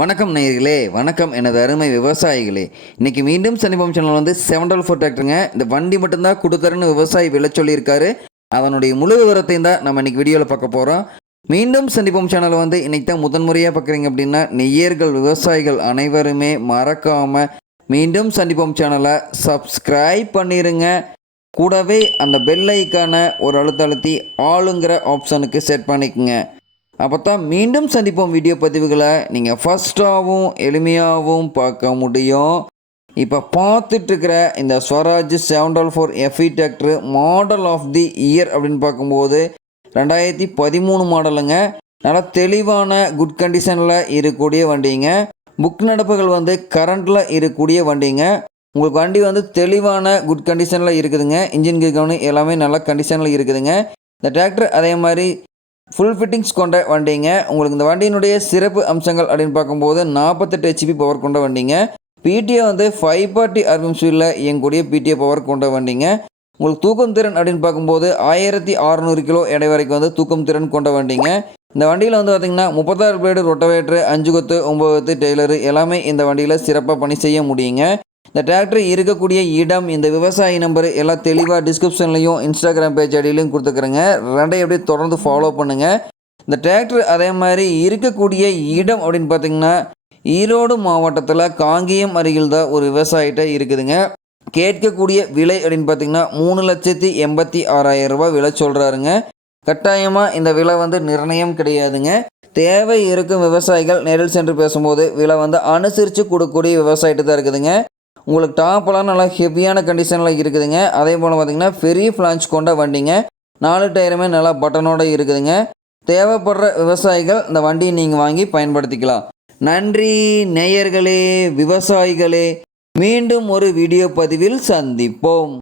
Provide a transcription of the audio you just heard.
வணக்கம் நேயர்களே, வணக்கம் எனது அருமை விவசாயிகளே. இன்றைக்கி மீண்டும் சந்திப்போம் சேனல் 744 டிராக்டருங்க. இந்த வண்டி மட்டும்தான் கொடுத்துறன்னு விவசாயி விலை சொல்லியிருக்காரு. அதனுடைய முழு விவரத்தையும் தான் நம்ம இன்றைக்கி வீடியோவில் பார்க்க போகிறோம். மீண்டும் சந்திப்போம் சேனலை இன்றைக்கி தான் முதன்முறையாக பார்க்குறீங்க அப்படின்னா நெய்யர்கள் விவசாயிகள் அனைவருமே மறக்காமல் மீண்டும் சந்திப்போம் சேனலை சப்ஸ்கிரைப் பண்ணிடுங்க. கூடவே அந்த பெல் ஐக்கான ஒரு அழுத்தி ஆளுங்கிற ஆப்ஷனுக்கு செட் பண்ணிக்கோங்க. அப்போ தான் மீண்டும் சந்திப்போம் வீடியோ பதிவுகளை நீங்கள் ஃபஸ்ட்டாகவும் எளிமையாகவும் பார்க்க முடியும். இப்போ பார்த்துட்ருக்கிற இந்த Swaraj 744 FE tractor model of the year அப்படின்னு பார்க்கும்போது 2013 மாடலுங்க. நல்லா தெளிவான குட் கண்டிஷனில் இருக்கக்கூடிய வண்டிங்க. புக் நடப்புகள் கரண்டில் இருக்கக்கூடிய வண்டிங்க. உங்களுக்கு வண்டி தெளிவான குட் கண்டிஷனில் இருக்குதுங்க. இன்ஜின் கீர் எல்லாமே நல்ல கண்டிஷனில் இருக்குதுங்க. இந்த டிராக்டர் அதே மாதிரி ஃபுல் ஃபிட்டிங்ஸ் கொண்ட வண்டிங்க. உங்களுக்கு இந்த வண்டியினுடைய சிறப்பு அம்சங்கள் அப்படின்னு பார்க்கும்போது 48 HP பவர் கொண்ட வண்டிங்க. பிடிஏ 540 RPM ஸ்பீடில் இயங்கக்கூடிய பிடிஏ பவர் கொண்ட வண்டிங்க. உங்களுக்கு தூக்கம் திறன் அப்படின்னு பார்க்கும்போது 1600 கிலோ எடை வரைக்கும் தூக்கம் திறன் கொண்ட வண்டிங்க. இந்த வண்டியில் பார்த்திங்கன்னா 36 பிளேடு ரொட்டவேட்ரு, 5 கொத்து 9 கொத்து டெய்லரு எல்லாமே இந்த வண்டியில் சிறப்பாக பணி செய்ய முடியுங்க. இந்த டிராக்டர் இருக்கக்கூடிய இடம், இந்த விவசாயி நம்பர் எல்லாம் தெளிவாக டிஸ்கிரிப்ஷன்லையும் இன்ஸ்டாகிராம் பேஜ் ஐடியிலையும் கொடுத்துக்கிறேங்க. ரெண்டையும் எப்படி தொடர்ந்து ஃபாலோ பண்ணுங்கள். இந்த டிராக்டர் அதே மாதிரி இருக்கக்கூடிய இடம் அப்படின்னு பார்த்திங்கன்னா ஈரோடு மாவட்டத்தில் காங்கேயம் அருகில் தான் ஒரு விவசாயிட்ட இருக்குதுங்க. கேட்கக்கூடிய விலை அப்படின்னு பார்த்திங்கன்னா 3,86,000 ரூபாய் விலை சொல்கிறாருங்க. கட்டாயமாக இந்த விலை நிர்ணயம் கிடையாதுங்க. தேவை இருக்கும் விவசாயிகள் நேரில் சென்று பேசும்போது விலை அனுசரித்து கொடுக்கக்கூடிய விவசாயிட்டு தான் இருக்குதுங்க. உங்களுக்கு டாப்பெல்லாம் நல்லா ஹெவியான கண்டிஷனில் இருக்குதுங்க. அதே போல் பார்த்திங்கன்னா பெரிய ஃப்ளான்ச் கொண்ட வண்டிங்க. 4 டயருமே நல்லா பட்டனோடு இருக்குதுங்க. தேவைப்படுற விவசாயிகள் இந்த வண்டியை நீங்கள் வாங்கி பயன்படுத்திக்கலாம். நன்றி நேயர்களே, விவசாயிகளே. மீண்டும் ஒரு வீடியோ பதிவில் சந்திப்போம்.